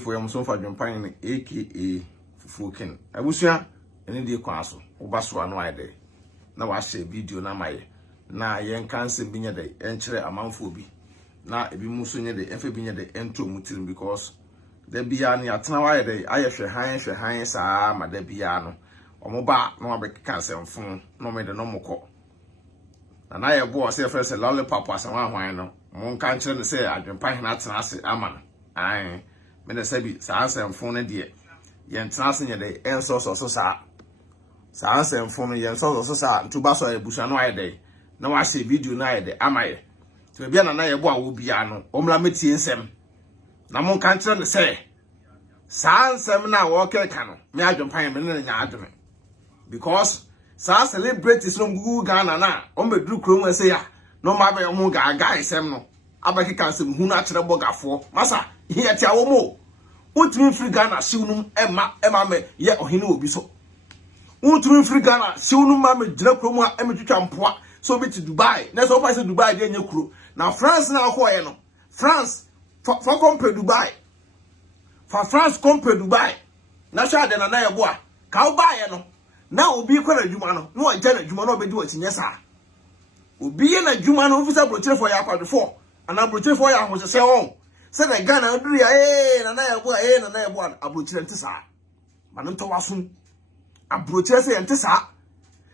For yam so for Japan aka Fufuken. Abusua ene de kwa so obaso ano ayde na wa share video na maye na yen kanse binya de enkyere amanfo bi na ebi muso nye de enfe binya de ento mutirim because da bia na yatena wa ayde ayehwe han saa ma da bia no omoba na wa bekeka semfon no me de no mokọ na ye bo se first lollipop asan hwan no mon kan kyere ne se adwempan na atena ase ama no ai me na sabi saa semfon ne de yen trans nye de enso so saa semfon no yen so saa ntuba so ebusa no ayde na wa share video na ayde amaye to bia na ye bo a wo bia no omla metie nsem na mon kan kyere ne se saa nsem na wo keka no me adwempan me ne nya adweme because saa celebrities no gugu Ghana na o meduru krom ase ya no ma be mo ga isem no abakeka nsem hu na kyere bogafo masa here tia wo mo Utumi free Ghana siunum ema me ye ohine obi so. Utumi free Ghana siunum ma me gina kuro mu a emetwitwa mpoa so be to Dubai. Na so pa se Dubai de nya kuro. Na France na akoye no. France for compare Dubai. For France compare Dubai. Na sha de na ye bo a. Ka wo ba ye no. Na obi kwara adwuma no. No agya na adwuma no obedi watinye sa. Obi ye na adwuma no ofisa brochire for ya kwadefo. Ana brochire for ya hosese won. Say the Ghana do ya na ya bo abrochire ntisa ma nto waso abrochire say ntisa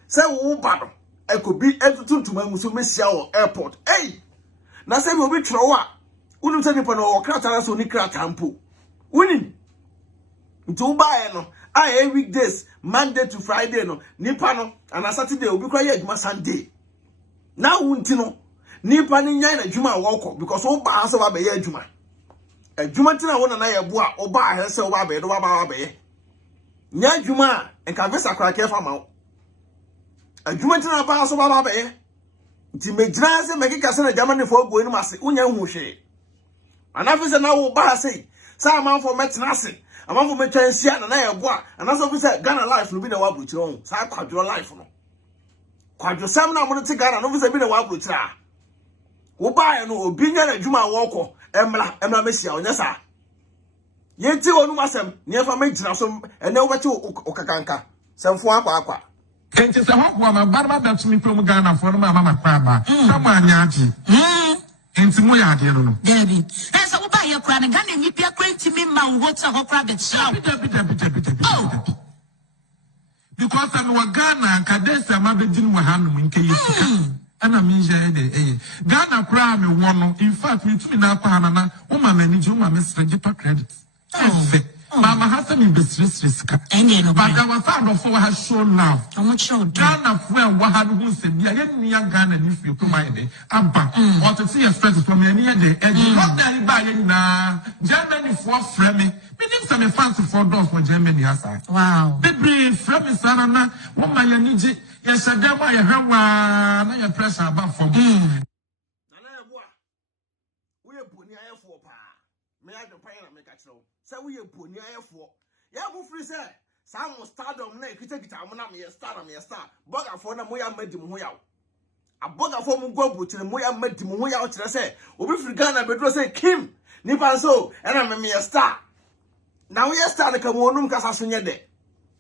say wo ba no ekobi entuntuma muso mesia wo airport na say me obi twero a unim say nipa no wo krata na so ni krata mpo unim nto ba ye no weekdays Monday to Friday no nipa no and Saturday obi kwa ye adwuma Sunday na wunti no nipa ni nya na adwuma wo because wo ba ansa wa be ye adwuma adwuma tina wona na ye bo a oba ahese oba be do ba be nya adwuma enka vesa kwa kefa ma adwuma tina ba so ba be nti mejira se mekika se na Germany fo go enu ase unya hu hwe anafise na wo ba se sa amanfo metina ase amanfo metwansia na ye bo a anaso fi se Ghana life no bi na wa bruchire on sa kwadwo life no kwadwo sam na mo te Ghana no fi se bi na wa bruchire wo ba ye no obi nya na adwuma wo emla mesia onya sa yenti onu masem ne fa megina so ene wo beti okakanka semfo akwa enti se ho ma barba da tumi prom Ghana fo no mama kwa ba sama anya aji enti mo ya ade no David esa wo ba ye kwa na Ghana nyi pia kwa ntimi ma wo ta ho kwa betia because I'm wa Ghana kadesa ma begin wa hanum nke yesika ana minja ede Ghana kra me wono in fact me tumi na kwa na o ma manager o ma me strategic credit mama hasa me besrisriska ene no but our father for ha show love Ghana friend wa ha no se bia ye nia Ghana ni fi kuma ede aba o to see your friends from any ede not that ba ye na Germany for friend me meaning some fancy for doors for Germany asa wow baby friend me sana na wo ma ya ni ji yes adama ye hwa na your pressure aba from nana ye bo a wo ye boni ayefo pa me adwopan na me ka kire say wo ye boni ayefo ya bu free say sam stardom na ekita mo na me star bogafo na mo ya madi mo ho yawo abogafo mo go bruchire mo ya madi mo ho yawo kire say obi free Ghana bedro say Kim nipa so na me star na wo ye star na ka mo onum kasa so nye de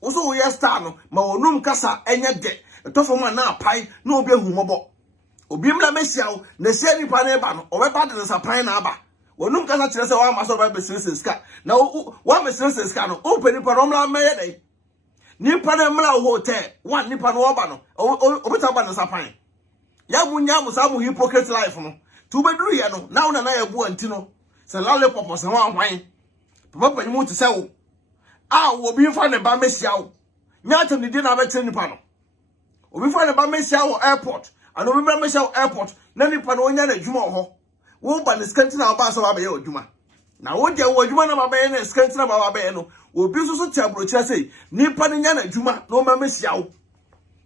wo so wo ye star no ma onum kasa enye de tofo ma na apai na obi ehu mobo obi mla mesia wo na se nipa na eba no obeba de sa pan na aba wonum kasa kire se wa ma so ba besiriska na wa besiriska no o pe nipa no mla meye dai nipa na mla hotel wa nipa no oba no obeta ba na sa pan ya munya mu sa mu hypocrite life no tu beduru ye no na una na ye bu anti no se lollipop se wa hwan papa ni mu te se wo obi fa ne ba mesia wo nya atem ni di na ba tire nipa no obi fa ne ba mesia wo airport and obi ba mesia wo airport na nipa no onya na adwuma ho wo ba ne skanti na ba so ba ye adwuma na wo de wo adwuma na ba ye na skanti na ba ye no obi so tia brochire sei nipa no nya na adwuma na o ma mesia wo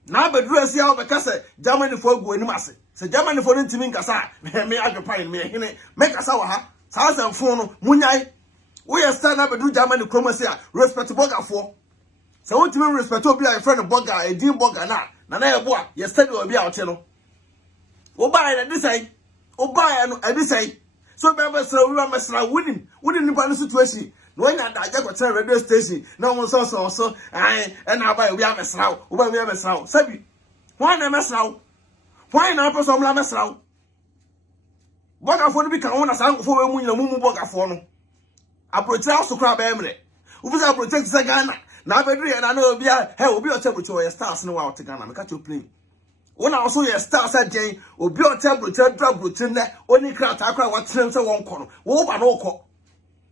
na beduru asia wo be ka se Germany fo agu anim ase se Germany fo no ntimi nkasa me adwopan me hene me kasa wa ha saa sanfo no munyai wo ye stand na beduru Germany kromase a respect bogafo se wo ntimi respect obi a friend boga edin boga na ye bo a ye study obi a ote no wo ba ya disai o ba ya no edisai so be be sra wi ma sra winin nipa no situation no nya da je ko tell radio station na won so ai and aba obi amesraw obi amesraw sabi why na mesraw why na person la mesraw bogafo no bi kan won na sankofo we mu nyina mu bogafo no approach house kra ba emre ubi approach se Ghana na abedru ye na obi he obi o table to your stars no wa o te Ghana me ka to play wona also your stars again obi o table to drop routine na oni kra ta kra wa trem se won ko no wo ba no ko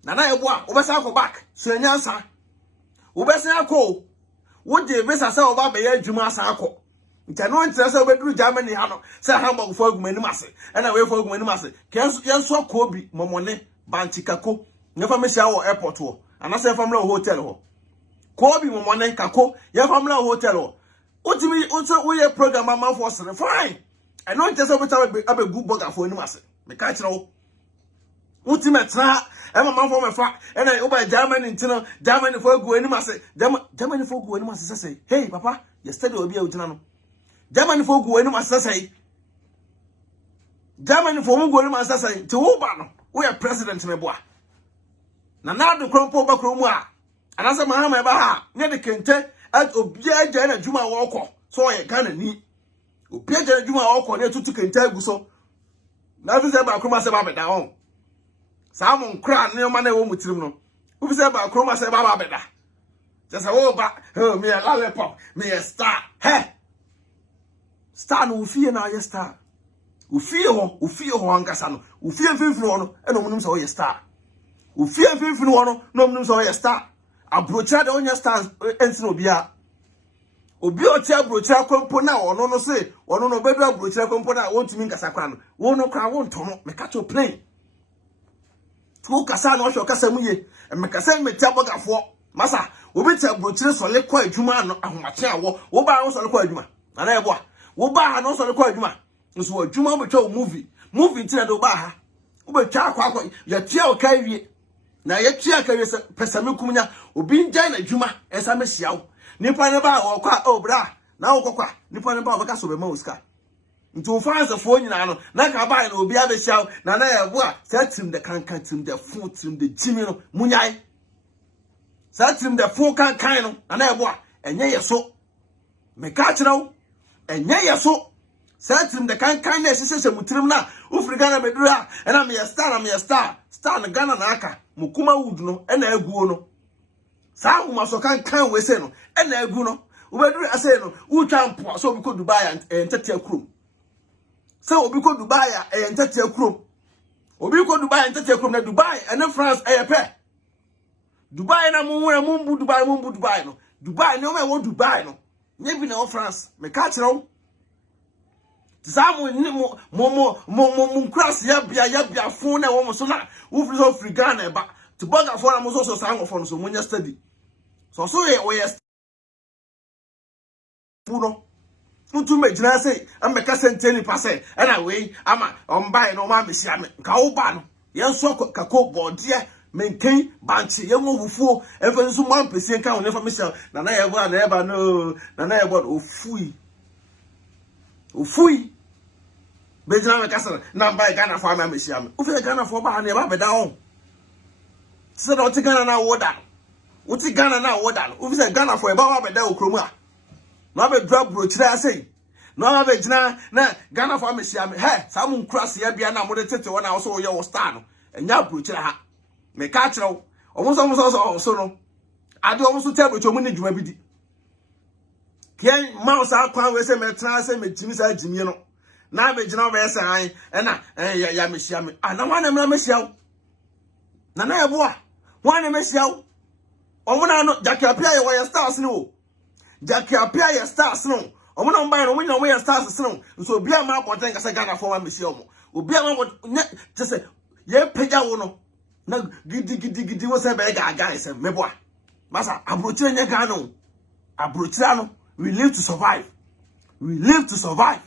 na ebo a wo be sa ko back so nyansa wo be sa ko wo je visa se wo ba be ya adwuma sa ko nta no ntia se obedru Germany ha no se Hamburg fo aguma ni mase na we fo aguma ni mase yenso ko bi momone bantikako nefa me sia wo airport ho anase family hotel ho ko bi momone kako ye family hotel ho utimi unso we program man for sere fine I no ntia se obeta abegu burger fo ni mase me ka kire wo utimi tra e man for me fa e na oba Germany ntino Germany fo agu ani mase Germany fo agu ani mase say hey papa yesterday obi a utina no Germany for go any master say Germany for go any master say to wo ba no we are president me boa na do krompo ba kromu a anasa mahama ba ha ne de kente at obi aja na djuma wo kọ so ye Ghana ni obi aja na djuma wo kọ na tutu kente agu so na fi se ba kroma se ba beda on sa mo nkra ne ma na wo mutirim no wo se ba kroma se ba beda just wo ba me a lollipop me a star hey star no ufie na ye star ufie ho ankasa no ufie mfimfini ho no e no munum so ye star ufie mfimfini ho no no munum so ye star abrocha de onya star entin obia obi o ti abrocha kwampo na ono no se ono no bedu abrocha kwampo na wontumi nkasa kwa no wo no kwa wo ntono me ka to play tu kasa na o kasa mu ye me kasa me ti abogafo masa obi ti abrocha so le kwa adwuma no ahomache awo wo ba wo so le kwa adwuma ana ebo a wo ba ha no so le kwa adwuma nso adwuma be twa movie ntina do ba ha wo be twa akwa ya tia o kai wie na ya tia kai se pesame kumnya obi njan na adwuma esa me hia wo nipa ne ba wo kwa obra na wo kokwa nipa ne ba wo ka so be ma oska nto fans fo nyina no na ka ba na obi abe hia na ya bo a satim de kankan tim de fu tim de jimi no munyai satim de fu kankan no na ya bo a enye yeso me ka kira wo enye yeso satim de kankan na sese mutirim na ufri Ghana medura na me star na Ghana na aka mukuma wood no na aguo no sa huma so kankan we se no na agu no ubeduru ase no utwa mpo so obi ko Dubai entete akrom se obi ko Dubai entete akrom obi ko Dubai entete akrom na Dubai na France pe Dubai na mumbu Dubai no Dubai no me wo Dubai no nyebi na wo France me ka kire wo Zamu ni mo cross ya bia phone na wo mo so na wo free Ghana ba to burger for na mo so sang of so mo nya study so we puno ntu me jina say ameka senteni pase na we ama ombai no ma mesia me ka wo ba no ye so ka ko bodie menken banchi ye mo wufuo efe nso mo ampesi nka wo ne fa mesia na ye bo na eba no na ye bo ofui bejina me kasa na mba Ghana for ama mesia me ofi Ghana for ba na ba beda on se do ti Ghana na woda uti Ghana na woda ofi se Ghana for ba wa beda okromu a na be drop bro kira say na ba bejina na Ghana for mesia me he sa mu cross ya bia na mo de tete wona wo so ye wo star no enya bro kira ha me ka kira wo omo so no ade omo so table to mo ni djuma bidi kien mouse akwan we se me tra se me timi sa jimi no na be jina we se an na ya mesia me na wana me mesia na ya boa wana mesia omo na no jakiapia ye we stars no jakiapia ye stars no omo na mba no mo nyina we stars no nso obi ama aboten ka se Ghana for wa mesia omo obi ama je se ye peja wo no na gidi wo se be ga se me boa masa abrochire nya Ghana no abrochire no we live to survive.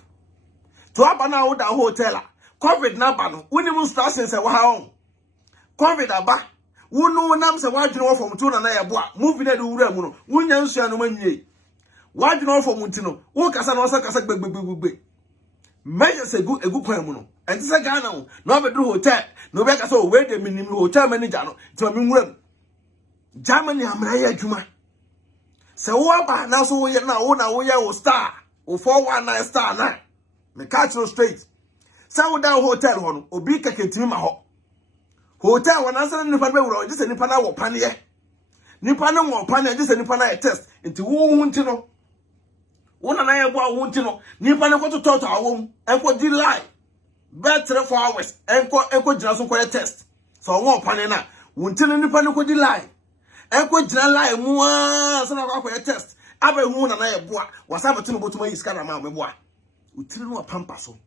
To abana wo da hotel COVID na ba no woni mu start sense wa ha on COVID aba wonu nam se wadwene wo fom to na ye bo a movie na de wura mu no wonya nsua no manyie wadwene wo fom ntino wo kasa na wo kasa gbegbegbe meje se egu kwan mu no enti se Ghana no na be do hotel no be kasa o we de minim hotel manager no ti ma mi nwura Germany amraya adwuma. Se wo aba na so wo ye na wo ye wo star. Wo 419 star na. Me catch no straight. Se wo down hotel ho no, obi kaketimi ma ho. Hotel wana se nipa be wura, je se nipa na wo pane ye. Nipa na wo pane, je se nipa na test. Nti wo hu nti no. Wona na ye bo a wo nti no, nipa na ko to awom, enko di lie. Bet 3 4 hours, enko jina so ko test. So wo pane na, wo nti no nipa na ko di lie. Enko jina lie mu a so na ko test. Aba hu na ye bo a, wasa betu no botuma yi sika na ma bo a. Utiri no pampa so.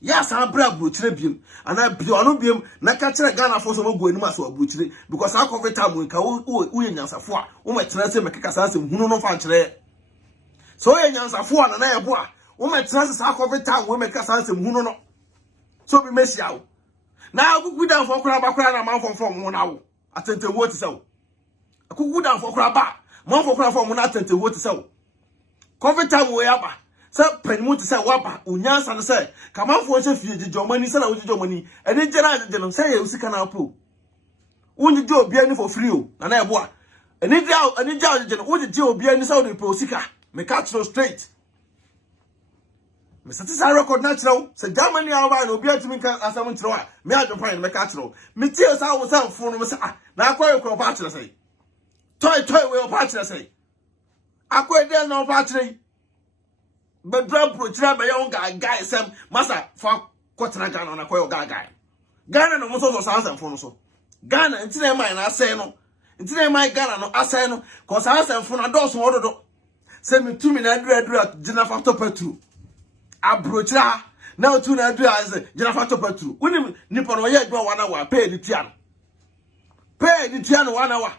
Yes, I bra brochire biem. And I bio no biem na ka kire Ghana for so go anim aso brochire because I cover time nka wo nyansafo a wo metena se mekeka sanse hunu no fa kire. So ye nyansafo a na ye bo a wo metena se sa cover time wo mekeka sanse hunu no. So bi mesia wo. Na akuku dan for kura ba kura na man from wo na wo. Atente wo ti se wo. Akuku dan for kura ba man for kura from wo na atente wo ti se wo. Cover time wo ya ba. Say penmu to say wapa unyansa no say kamanfo che fie jijomani say na wo jijomani eni jena jeno say ye usika na po unji je obi ani for free o na ebo a eni ja jeno unji je obi ani say wo dey pro usika me catch no straight me satisa record na kire say Germany awa na obi atimi kan asam kire wa me adwopan me catch no me tie say wo say fo no me say na akoy ko pa kire say toy we pa kire say akoy den no pa kire but drop prochira be young guy sem masa fa kwotena Ghana na koyo guy Ghana no so sansan fo no so Ghana ntine mai na asay no ntine mai Ghana no asay no ko sansan fo na do so ododo se mitumi na adura gina factor petru abrochira na otu na adura as gina factor petru unim nipo no ye adwa wana wa pay ni tia no wana wa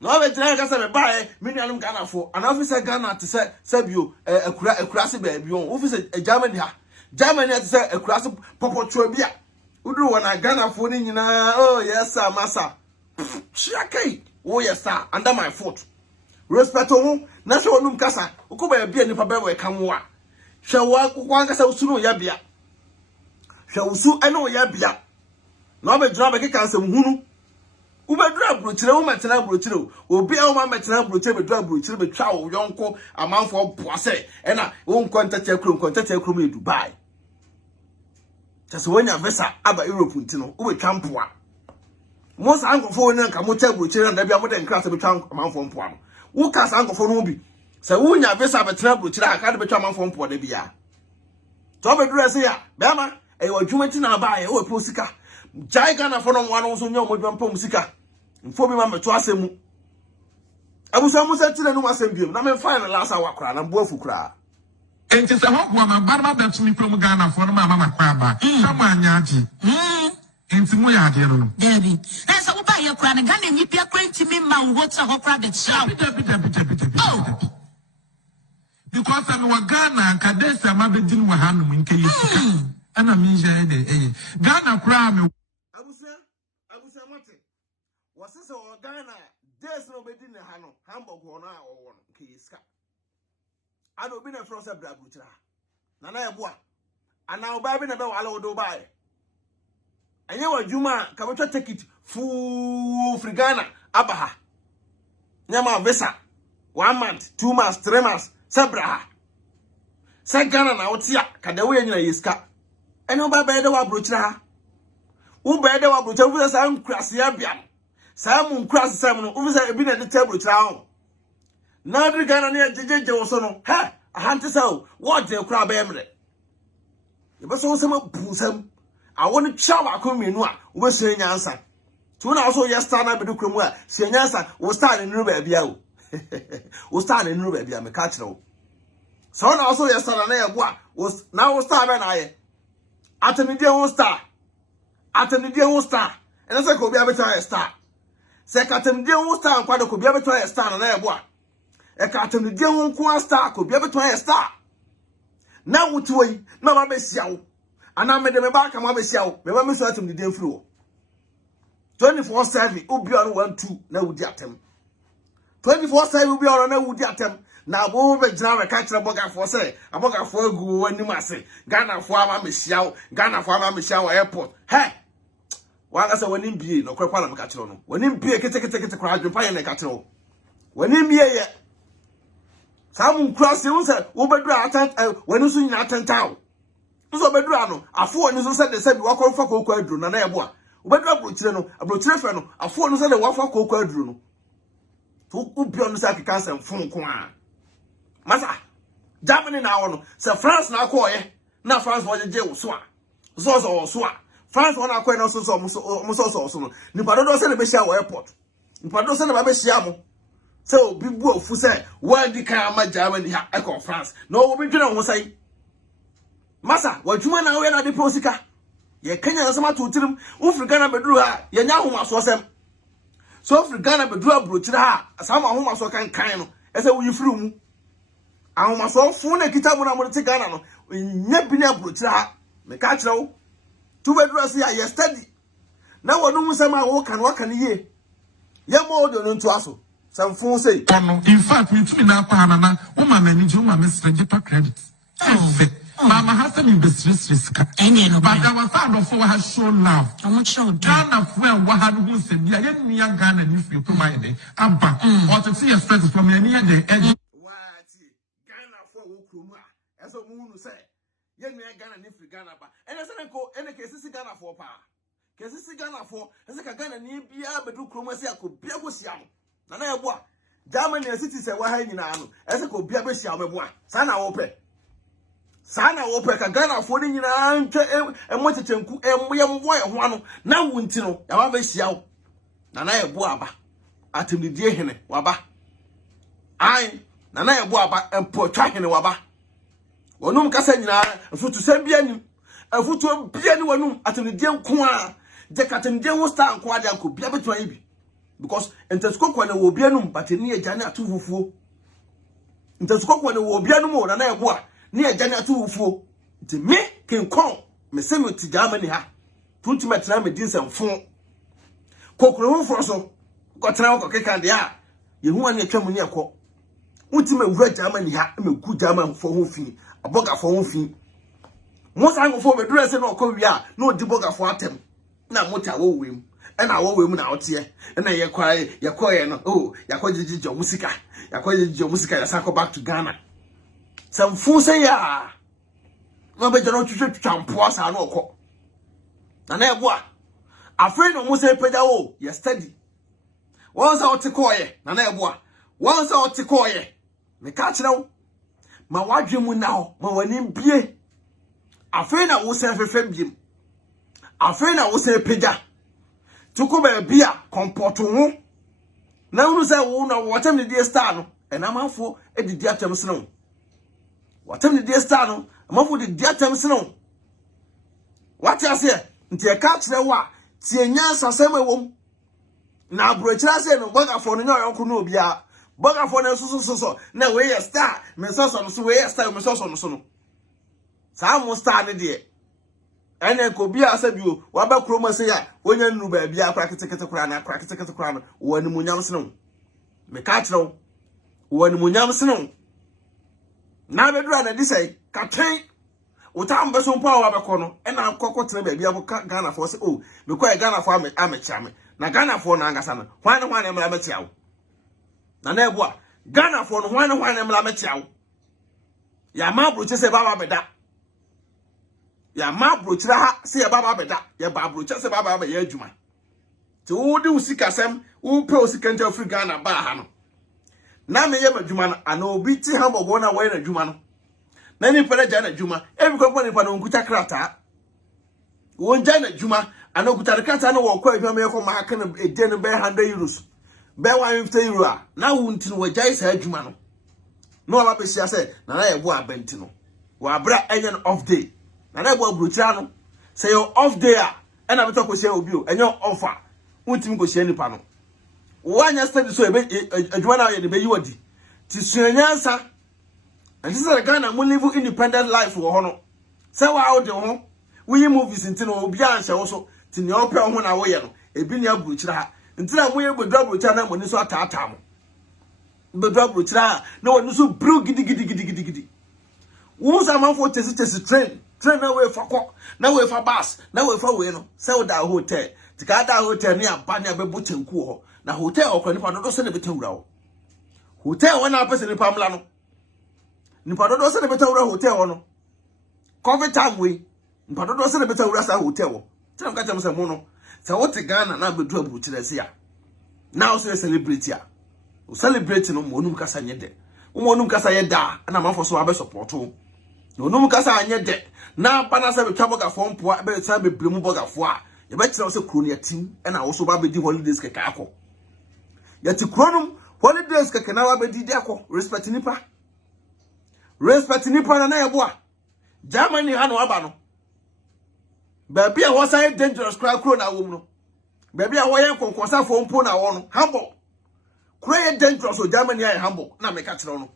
no be try ka se me bae me nuanum Ghana fo an officer Ghana te se sabio akura se ba bi on officer Germany ha Germany te se akura se popotro bia uduru wana Ghana fo ni nyina oh yes sir massa chiakai oh yes sir under my foot respect o na so onum kasa ukoba bia nipa ba we kan wo a hwe wa kwa kasa usu no ya bia hwe usu ene o ya bia no be dra be keka se hunu ubedura brochire wo metena brochire obi a wo metena brochire bedura brochire betwa wo yonko amanfo boase ena wo nkontete akuro me Dubai tase wonya visa aba Europe ntino wo betwa mpoa mo sa ankofo woni nka mo cha brochire na bia mo de nkra se betwa amanfo mpoa no wo ka sa ankofo no bi se wonya visa betena brochire aka de betwa amanfo mpoa da bia to bedura se ya bema e wo dwumati na ba ye wo posika jai Ghana for no one so nya mo dwampa musika mfo bi ma meto asemu abusa musa tire no asem biem na me final last hour kra na boafu kra enti se ho bo ma barba beto mi krom Ghana for no ma kwa ba samu anyaji enti mo ya de no Debbie na so wo ba ye kra na Ghana nyi pia kra ntimi ma wo ta ho kra bet shaw because I'm wa Ghana kadesa ma be din wa hanum nke yisika ana mi ja de Ghana kra me abusa mate wasese o Ghana des no be din ha no Hamburg ho na o no nke yisika ana obi na fro se bra brutira na na ebo a ana oba bi na be wala wo do bae anye wa juma ka betwa ticket fu Ghana abaha nyama visa 1 month 2 months 3 months sabra sa Ghana na wotia ka da we nyina yisika ene oba be de wa brutira wo be de wa brutira wo sa nkrase ya bia sa mu nkrase sam no wo sa ebi na de table brutira ho na de Ghana na jejeje wo so no ha ahante sa wo de kra ba emre ye be so sem busam awon twa ba ko menu a wo be so nyansa tu na so ye star na be de kromu a se nyansa wo star ne nuru ba bia o wo star ne nuru ba bia me ka kire wo so na so ye star na ye bo a na wo star be na ye atenidie wo star ene se ko bia be try star se ka atenidie wo star kwado ko bia be try star na ye bo a e ka atenidie wo nko star ko bia be try star na wutu yi na ma be sia wo ana me de me ba ka ma be sia wo me ba me so atenidie mfiri wo 24/7 obi on 1-2 na wudi atem 24/7 obi on na wudi atem na bo be jina we ka kire bogafo se abogafo agu anim ase Ghana fo ama me sia wo airport he Wanga say wani mbie no kwekwa na meka kire no. Wani mbie kete kwa adwempa ye na ka kire wo. Wani mbie ye. Samu cross you say wo bedu atant wani so nyina atantaw. Nso bedu ano afo wani so say de say bi wakɔfa kokɔ aduru na ye bo a. Wo bedu abrochire no abrochire fe no afo wani so de wafa kokɔ aduru no. To ubi on say akeka say fon ko a. Masa Germany na wono say France na akɔye na France wo je wo so a. So a. France wana akɔye na so no. Nipa dodo say na be share wo airport. Nipa dodo say na be share mo. So bibu ofu say why di kan ama Germany ha e France no obi dwena ho sai masa wadwuma na we na de prosika ye Kenya nsema to tirim Africa na beduru ha ye nya ho maso sem so Africa na beduru abrochire ha asama ho maso kan no e say wo yifiri mu ahomaso fu na kitabu na mo te Ghana no nya bi na abrochire ha me ka kire wo tu beduru say ya study na wonu mu sem a wo kan ye mo do no ntu aso. Some phone say, in fact, we two in our panana, woman and you, my stranger credit. Mama has to be best risk. Any no, but our father for has shown love. I want you done of well, what had who said, yeah, young Ghana, if you come my day, Abba, or to see a friend from any other edge. Why, Ghana for Ukuma, as a moon say, young Ghana, if you Ghana, and as I go, any cases Ghana for power. Cases Ghana for, as a Ghana, near be able to Chromasi, I could be able to see. Nana yeboa Germany city say wa ha nyina no ese ko bia be hia meboa sana wo pe ka Ghana fo ni nyina ntwe emo tetenku emoye mbo ye ho ano na wunti no ya ba be hia wo nana yeboa aba atemdidie hene waba ai nana yeboa aba empo twa hene waba wonum kasa nyina futu sem bia ni afutu bia ni wonum atemdidie nko a je katemdidie ho star nko a de anko bia betu an bi. Because intesukoko na wo bianum but ni ejane atufufuo intesukoko na wo bianum o na ebo a ni ejane atufufuo nti me kenkon me se me ti Germany ha tuntima tena me din semfo kokoro ho foro so ko tena ko keka de a ye hu an atwa mu ni ekọ untima wura Germany ha me ku Germany fo ho fi aboga fo ho fi mo san go fo be dure se na okọ wi a na odi boga fo atem na mota wo wem and I won't win out here, and I acquire no. Oh, Yakoji Musika, Yasako back to Ghana. Some fool say, ya. No better not to jump was I know. And I what? A friend of Musa Pedao, you steady. Once out to Koye, and I what? Once out to Koye. Me catch now. My wardrobe now, my winning beer. A friend I will say for Fembim. A friend I will say Peda. Tuko be a comporto ho na unu say wo na watem ne die star no e na manfo e di atem sno watem ne die star no manfo di atem sno what you say nti e ka kire wo a tie nyansa sem ewom na abrochira say no bogafo no nya yonko no obia bogafo na so na we ye star me so no we ye star me so no sa mo star ne de ene ko bia asabio waba kroma se ya wonya nnu ba bia akra ketekete kra na akra ketekete kra no wani munyam seno me ka kire wani munyam seno na bedura na disai katen utam beso mpa wa bekọ no ena akọkọ tene ba bia ko Ghana for se oh me ko Ghana for amechiame na Ghana for na angasa no hwan emra metiawo na ebo a Ghana for no hwan emra metiawo ya ma broche se baba beda ya ma brochira ha se ya baba beda ya ba brocha se baba ya adwuma ti wo de usika sem wo pe usika nta Africa Ghana ba ha no na me ye madwuma no ana obi ti ha bogo na wo ye na adwuma no na ni pere ja na adwuma e bi ko ni pa no nkuta krata wo nja na adwuma ana okuta krata no wo kwa adwuma ye ko ma haka na ede no be 100 euros be 150 euro a na wo nti no wo jai sa adwuma no no aba be sia se na na ye bo abenti no wo abra enye off day na ebo abrochira no say your off day a na beto ko share obi o enyo offer untim ko share nipa no wanya study so ebe adwuma na ye de be yiwadi ti suanyansa and this is Ghana mo live independent life wo ho no say wa out de ho we movies ntino obi anhye wo so ti ne opɛ ho na wo ye no ebi ne abrochira ha ntina mo ye bodu abrochira na mo ni so atata mo bodu abrochira na wo ni so bru gidi wo sa man tesi train na we fa kɔ na we fa bus na we fa we no say wo da hotel Tikada hotel ni abanya bebu chenku ho. Na hotel okwa nipa dodo se ne betawura ho. Hotel wana apese nipa mla no. Nipa dodo se ne betawura hotel ho no. Covid time we. Nipa dodo se ne betawura sa hotel ho. Tell me say mo no. Say what Ghana na bedu abuchire se ya. Now say celebrity ya. O celebrate no mo onum kasa nye de. O mo onum kasa ye da na manfo so abe support o. Onum kasa anye de. Na pana se betwa boga fo mpo abe sa bebremu boga fo a. Ye be kire se kro ne team e na wo so ba be di holidays keka akọ. Ye ti kronum holidays keka na wa be di akọ. Respect nipa na ye bo a. Germany ha no aba no. Baby a was a dangerous cry crow na wom no. Baby a woyen konkonsa fo mpo na wo no. Hamburg. Cry dangerous o Germany a Hamburg na me ka kire no.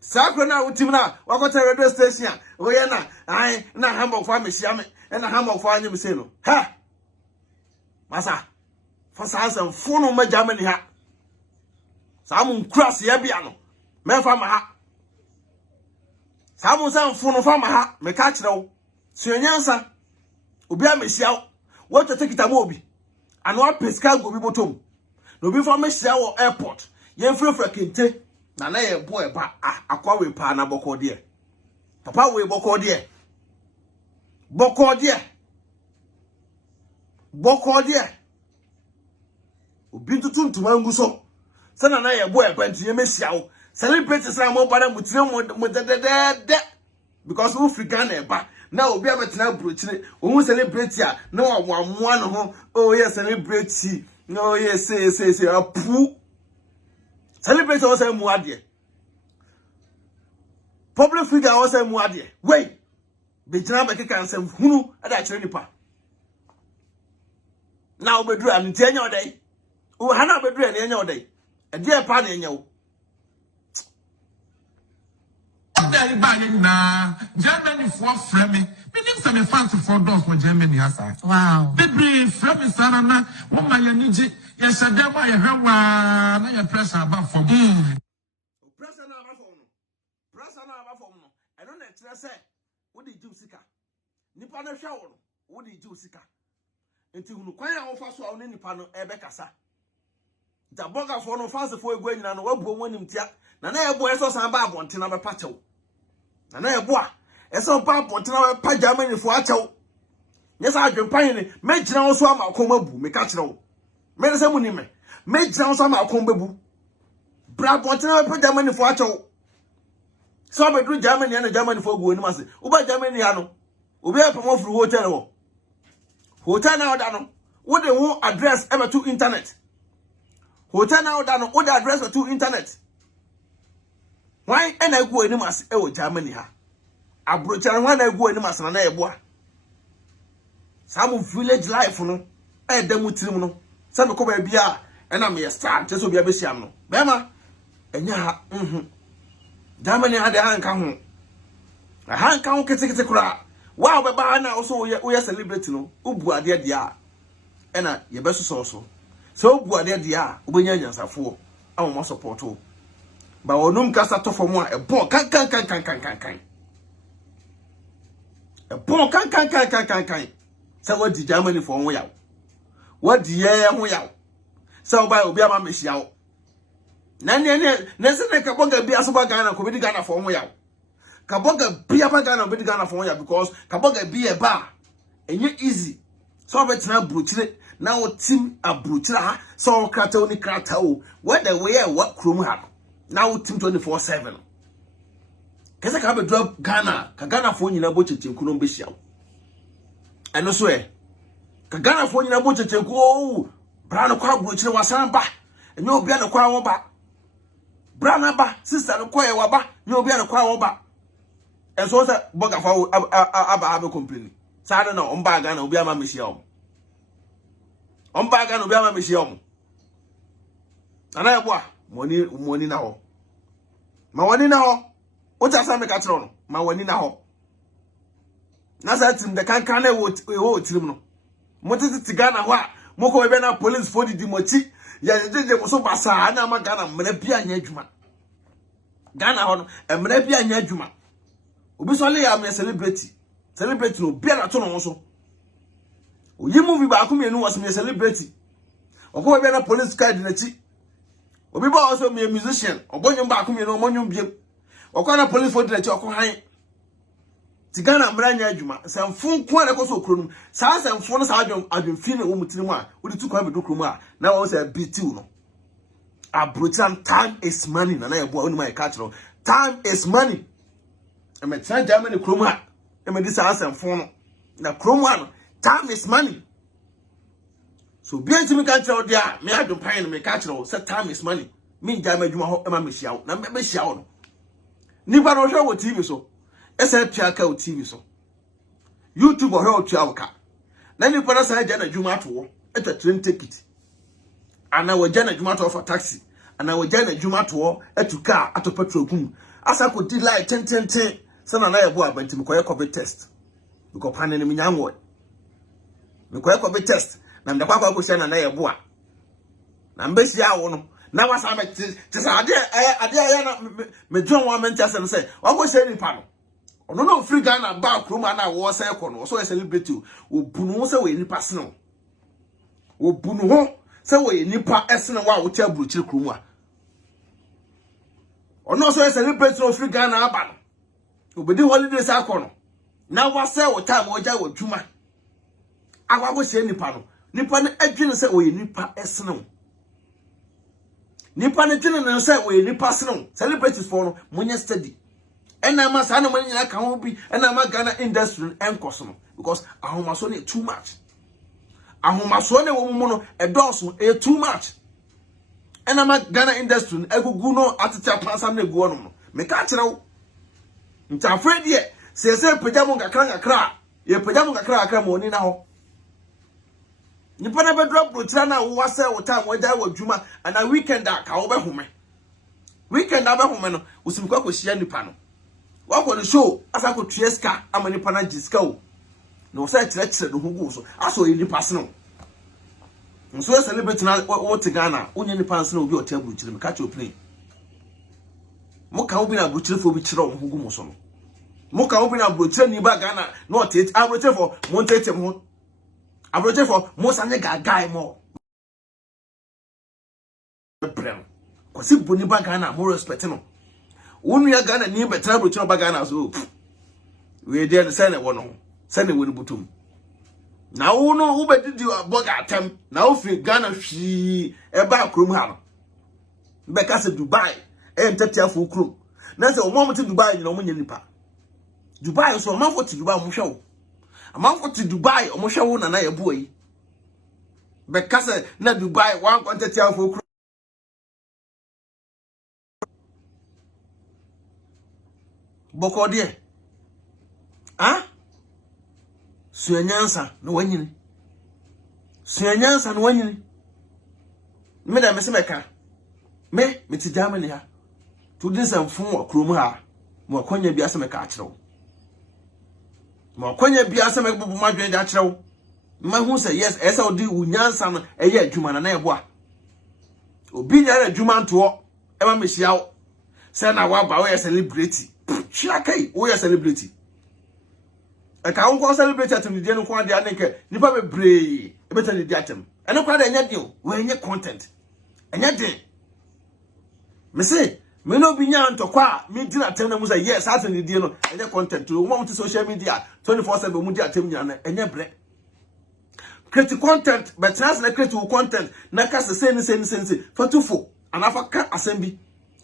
Sakro na utim na wakota radio station woyen na ai na Hamburg fa me sia me na Hamburg fa anya me say no. Ha. Masa. Fa sansan fo no ma Germany ha. Samun cross ya bia no. Me fa ma ha. Samun san fo no fa ma ha me ka kire wo. Suenyansa obi amesia wo tete kitamo obi ano apeska go bi botom no bi for mesia wo airport ye frefra kente na ye bo eba akwa we pa na boko de papa we boko de obi tutuntum anguso sana na ye bo eba ntie mesia wo celebrate sana mo bana mutire mo de because we free Ghana eba na obi abetina brochire ohun celebrate a na wamoa no ho oh yes celebrate no yes say apu celebrate o say mu ade public figure o say mu ade wey be jina be keka nsem hunu ada kire nipa na obeduru an tie nya odai o ha na obeduru an nya odai e de pa na nya wo Germany for Fleming. Meaning some fancy for doors for Germany as I. Wow. Baby, Fleming Sarana, woman, you need it. Yes, I never heard one. Your pressure about for me. Pressure now about for no. Pressure now about for no. I don't know say what did you seek? Nipa na shower. What did you seek? Until you quite offer so on any panel ebekasa. The burger for no fancy for going and what woman him tia. Na na ebo eso san ba abonte na be pachew. Na ebo a eso ba abonte na be pa Germany fo achew. Yes adwempan ni me gina wo so ama akoma bu me ka kire wo. Me se mu ni me gina wo so ama akoma bu. Bra abonte na be pa Germany fo achew. So be do Germany na Germany fo gu oni mase. Wo ba Germany ya no. Obi apamo fru hotel wo. Hotel na oda no. Wo de wo address e be to internet. Hotel na oda no wo de address to internet. Why and I go any mass Germany ha? Abrochar one I go any mass and I boa. Some village life no, I demutrim no. Some come bia and I'm a star just to be a besiam. Bema, and ya, Germany had a hand count. A hand count can take a cra. Wow, but by now also we are celebrating no. Ubua dear dia. And your best also. So, Bua dear dia, Ubinians are four. I will more support you. Ba onum kasa to for mo e bon kan e bon kan say what di Germany for ho yaw what di ye ho yaw say oba obi ama mehia wo na se ne ka boga bia so ba Ghana ko bi Ghana for ho yaw ka boga bia ba Ghana bi Ghana for ho yaw because ka boga bia ba enye easy so betina bruchire na wo tim abruchire ha so krata oni krata o what the way what krom ha now team 24/7. Kesa ka be drop Ghana, ka Ghana fo nyina bo chechenku no be hia. Eno so ka Ghana fo nyina bo chechenku o bra no kwa bro chire wasan ba. Enye obi na kwa wo ba. Bra na ba, sister no kwa ye wa ba, enye obi na kwa wo ba. Enso se boga fa aba complain. Sa na on ba Ghana obi ama me hia o. On ba Ghana obi ama me hia o. Ana ye bo a money na ho. Ma wani na ho. O ta sa me ka tro no. Ma wani na ho. Na sa tim de kan na wo tirim no. Mo tete Ghana ho a mo ko be na police for di mochi. Ya jeje mo so basa na ma Ghana mra bia anya adwuma. Ghana ho no mra bia anya adwuma. Obi so le ya me celebrity no bia na to no so. Oyi movie ba akumi enu was me celebrity. Okwo be na police card na chi. Obi ba also me musician. Obonyo ba akumi enu omonyo biem. Okwa na police for na chi okwo han. Tigana mranya adwuma. Samfo ko na koso okronum. Sa samfo no sa adwemfi na wo mutiri mu a, wo di tukwa be dokromu a, na wo say bitiu no. Abrotan time is money na ye boa oni my catch no. Time is money. E me try Germany kromu a, e me di sa samfo no. Na kromu a no, time is money. So be enti me catch no dia, me adom pan me catch no, say time is money. Me nja ma adwuma ho e ma me hia wo. Na me hia wo no. Nipa no hwe wo TV so. Esa piaka o TV so. YouTube or how to ka. Na nipa na sa jana adwuma to wo. Eta train ticket. Ana wo jana adwuma to for taxi. Ana wo jana adwuma to wo etu car ato petrol kum. Asa ko di light ten sana na yebo abanti me koye COVID test. Because pan ne minya nwo. Me koye COVID test. Na ndakwa kwa ko sia na yebo a. Na mbesi ya wo no. Na wasa me tisa ade ya na me John wa menta say wa go say nipa no. Ono no free Ghana ba kroma na wo say kono so celebrity obunu say we nipa sene obunu ho say we nipa esene wa wo tia buruchiri kroma ono so celebrity no free Ghana aba no obedi holidays akono na wa say wo time wo ja wo dwuma agwa go say nipa no adwene say we nipa esene nipa ne tene no say we nipa sene celebrities for no munye study ena ma sa na man nyina ka ho bi ena ma Ghana industry enkoso no because ahomaso ne too much ahomaso ne wo mu no edoso e too much ena ma Ghana industry egugu no ateta pansam na egu no me ka kire wo nta afredi e se pejamo ngakra ye pejamo ngakra mo ni na ho nipa na be drop rotra na wo wase wo time wo dai wo dwuma ana weekend a ka wo be home weekend a be home no usimkwa ko hia nipa no wako the show asa ko tueska amani pana jiska o no say kire no hugu so aso yi nipa sene nso celebrate na wo te Ghana onye nipa sene obi o table kire me catch your play mo ka obi na buchire fo bi kire o hugu mo so no mo ka obi na buchire ni ba Ghana no o te abroche for mo tete mo abroche for mo sanye gagai mo brem ko si boni ba Ghana mo respect no wonu ya Ghana ni betra bro chino ba Ghana so we dey say na wono say na woni butum na wono wo bedidi boga atem na wo fi Ghana hwi e ba krom ha no be ka se Dubai e ntatia fo krom na se o mo te Dubai ni no mo nya nipa Dubai so ma fo te Dubai mo hwe wo ama fo te Dubai o mo hwe wo na ye bo yi be ka se na Dubai wan ko ntatia fo krom boko de suanyansa no wanyini suanyansa no wanyini me da mese meka me ti Germany ha to this and fun okrom ha mo akonya bia se meka akyerew mo akonya bia se meka bobo madwen de akyerew ma hu se yes esa odi unyansa no eye adwuma na ebo a obi nya adwuma nto e ma mehia wo se na wa ba wo celebrity Shiakai, we are celebrity. A cow call celebrate at the dinner quantity anchor, nipa be brave, a better the atom. And no crowd any deal, when your content. And yet, me say, me no be yan to qua, me did not tell them was a yes, as in the deal, and your content to one to social media, 24/7 media team, and your bread. Create content, but translate critical content, Nakas the same sense for 2-4, and Africa assembly.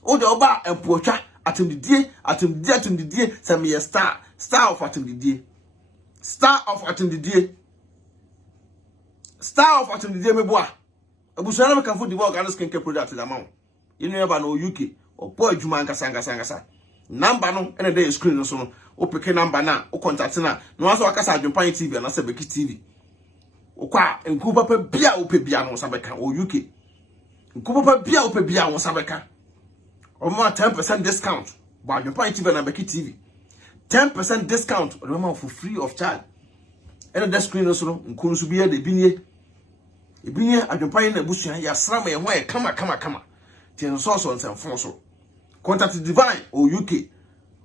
Oh, the Oba and Pocha. Atum the day, some me star of atum the day. Star of atum the day. Star of atum the day, me boy. Abushana me can food the work and skin care product the amount. You never know UK or boy Juman Kasanga. Number no, and a day screen no so. O peke number na, o contact na. No aso akasa Jumpan TV and asa Beki TV. O kwa nkuba pe bia o pe bia no sabeka o UK. Nkuba pe bia o pe bia o sabeka. Or more 10% discount. But you point TV and Beki TV. 10% discount. Remember for free of charge. And the screen also nkunsu biya de binye. E binye adwempan na busuan ya srama ye ho e kama. Tien so on some phone so. Contact Divine or UK.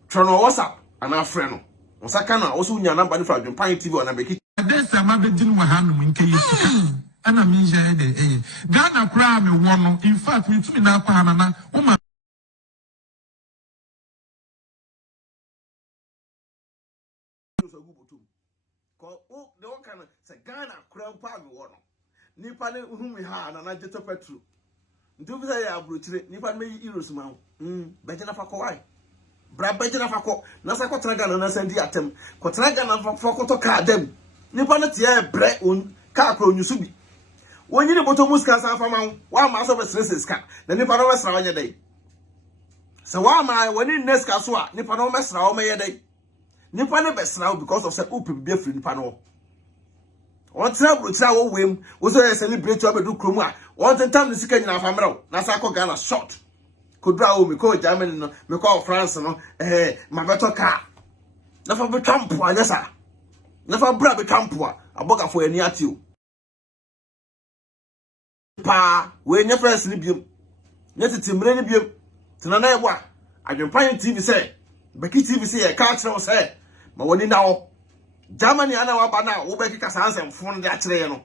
Try no WhatsApp and our friend no. Osaka na also nya number for adwempan TV and Beki. this am abedin wa hanu nke yesika ana mi je de Ghana kra me wo no in fact me tumi na kwa na o ma the one kind of say Ghana crown part of one. Nipa ne whom we ha na jeto petro. Ndu bi say ya abrochire nipa me euros ma. Bejena fa ko wai. Bra bejena fa ko na sa ko tra Ghana na sandi atem. Ko tra Ghana fa ko to ka dem. Nipa ne tie bre on ka kro nyusu bi. Wonyi ne boto muska sa fa ma wa ma so be stresses ka. Na nipa no mesra wanye dai. Se wa ma woni neska so a nipa no mesra wo me ye dai. Nipa ne besra because of say open be free nipa no. On travel wo wem wo so celebrate to abedu kromu a on tentam ne sika nyina famra na sa ko Ghana short ko dra wo me ko Germany no me ko France no ma beto ka na fa be campo anya sa na fa bra be campo a aboga fo ani ati o pa we nya France ni biom nya titimre ni biom tena na ebo a adwempan TV say Beki TV say e ka kire wo say ma woni na wo Germany ana wa bana wo be kika sansem fon de akire ye no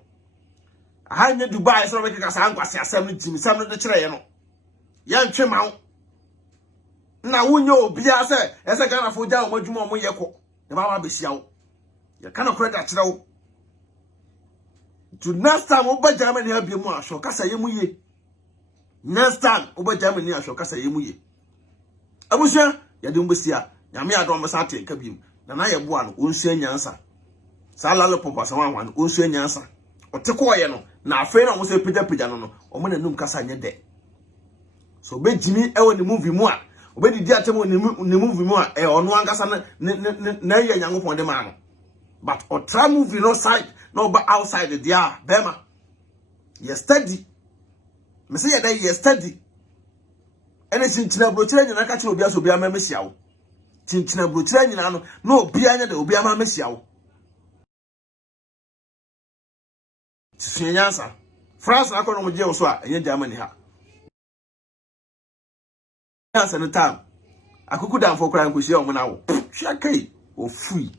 aha nye Dubai so be kika san kwase asem ni tim sam no de kire ye no ya ntwe ma na wonye obia se ese Ghana fo ja o madwuma o ye ko ne ba wa be hia wo ye kana kure da kire wo to next time wo ba Germany ha biemu a sho kasa ye mu ye next time wo ba Germany a sho kasa ye mu ye abusia ya de mbesia nyame adom sa te ka biemu na ye boa no onsu anyansa sa lalo popa sa wanwa no onsu anyansa otekoye no na afei na wo se pija no o mo nanum kasa nye de so be jimi e woni movie mu a obedidi atemo ni movie mu a ono ankasa na ye nyankopon de ma no but otra movie no side no ba outside there bema ye study me say ye dey ye study ene chinchina brochire nyina ka kire obi aso obi ama mesia wo chinchina brochire nyina no na obi anya de obi ama mesia wo tsinyansa France na kono mo je wo so a enye Germany ha yansa no time akuku dan fo kra nkosi o mo na wo hwa kai o fui